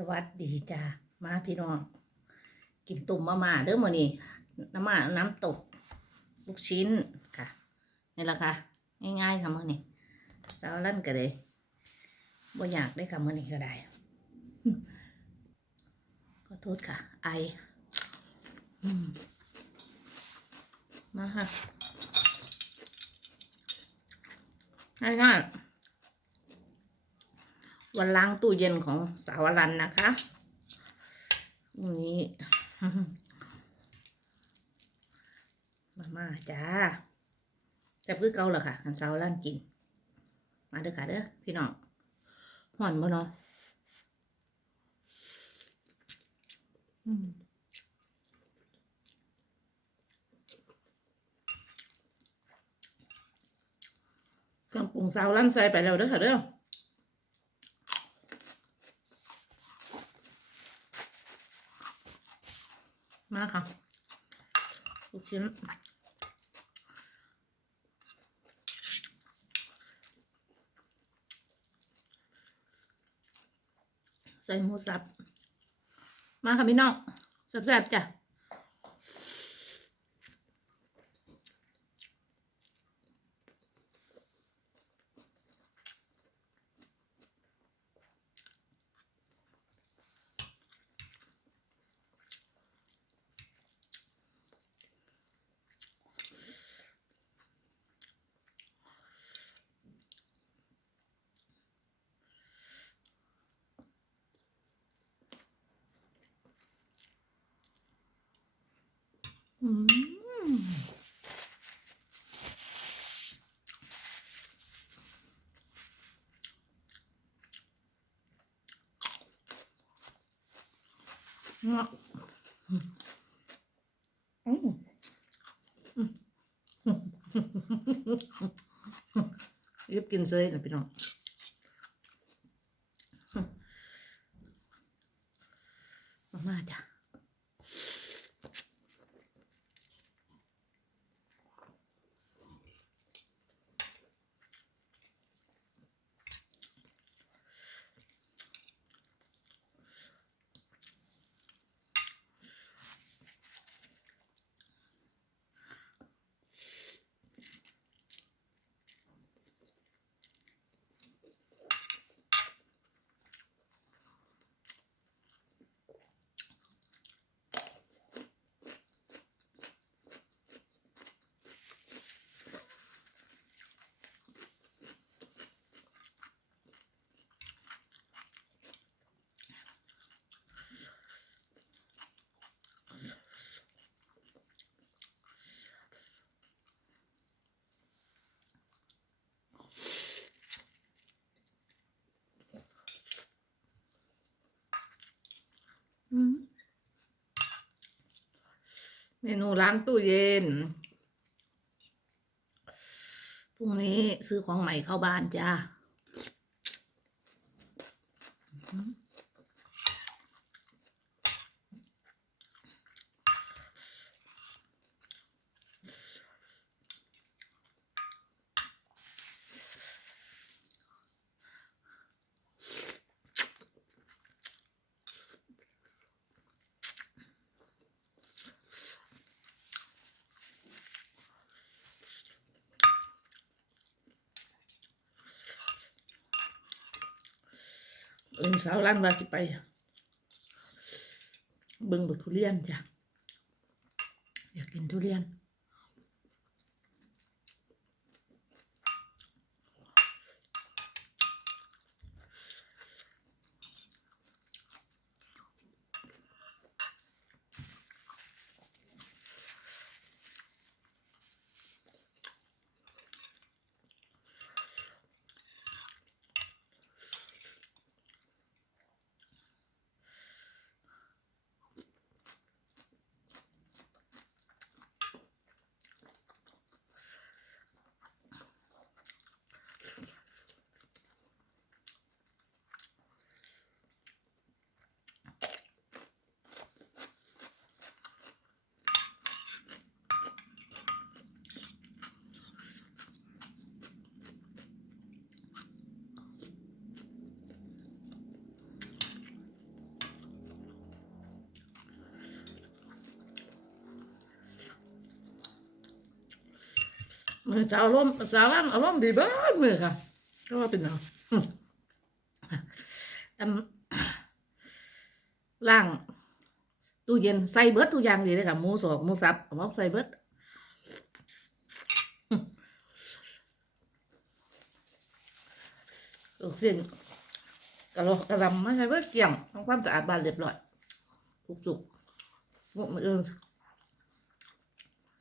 สวัสดีจ้ามาพี่น้อง กินตุ่มมาม่าเด้อมื้อนี้น้ำมาน้ำตก ลูกชิ้นค่ะ นี่แหละค่ะ ง่ายๆค่ะมื้อนี้สาวลั่นก็เลยบ่อยากได้ค่ะมื้อนี้ก็ได้ขอโทษค่ะ ไอมมาค่ะง่ายๆ วันล้างตู้เย็นของสาวรันนะคะนี้มาม่าจ้าแต่คือเก่าเหรอค่ะกันสาวรันกิน มาเด้อค่ะเด้อพี่น้องห่อนบ่เนาะอืมเครื่องปรุงสาวรันใส่ไปแล้วเด้อค่ะเด้อ มาค่ะลูก ชิ้น ใส่หมูสับ มาค่ะพี่น้องแซ่บๆจ้ะ อืมเนาะอืมอืมรีบกินเซยนะพี่น้องมามาจ้ะ อืมเมนูล้างตู้เย็น พรุ่งนี้ซื้อของใหม่เข้าบ้านจ้า เอิงสาวร้านว่าสิไป เบิ่งบักทุเรียนจ้ะ อยากกินทุเรียน มือสาวร่มสาวร่ำอารมณ์ดีเบ้ามือค่ะ ก็ว่าเป็นเอาอืมอันล่างตู้เย็นใส่เบิดตู้อยางดีเลยค่ะหมูสอกหมูสับเอามาใส่เบิดอืมลูกสิ้นกระโหลกกระลำไม่ใช่เบิร์ดเกี่ยมทำความสะอาดบ้านเรียบร้อยทุกสุกงกมือเอิง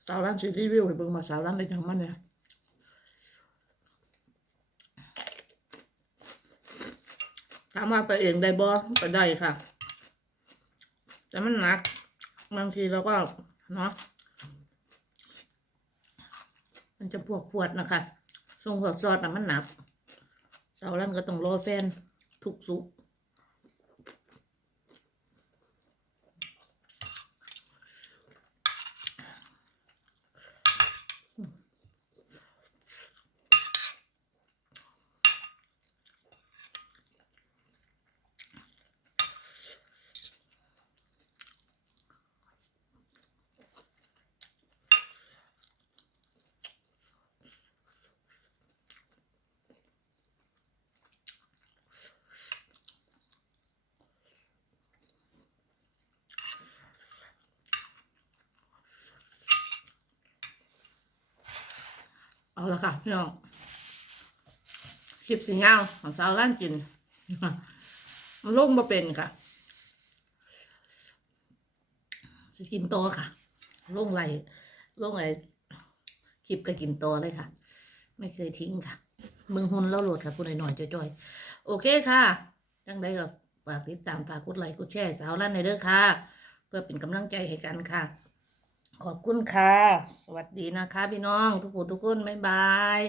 สาวร้านซีรีวิวให้เบิ่งมาสาวร้านได้จังมันเนี่ยถามว่าไปเองได้บ่ไปได้ค่ะ แต่มันหนัก บางทีเราก็เนาะมันจะพวกขวดนะคะทรงหัวซอสน่ะมันหนักสาร์นั้นก็ต้องรอแฟนทุกสุก เอาละค่ะพี่น้องคลิปสีเงาของสาวร้านกินมันลงมาเป็นค่ะจะกินโตอค่ะลงไรลงไรคลิปก็กินโตอเลยค่ะ ไม่เคยทิ้งค่ะมึงหุนแล้วโหลดค่ะคุณหน่อยๆจ่อยๆโอเคค่ะจังได้ก็ฝากติดตามฝากกดไลค์กดแชร์สาวร้านในเด้อค่ะ เพื่อเป็นกำลังใจให้กันค่ะ ขอบคุณค่ะ สวัสดีนะคะ พี่น้องทุกคนทุกคนบ๊ายบาย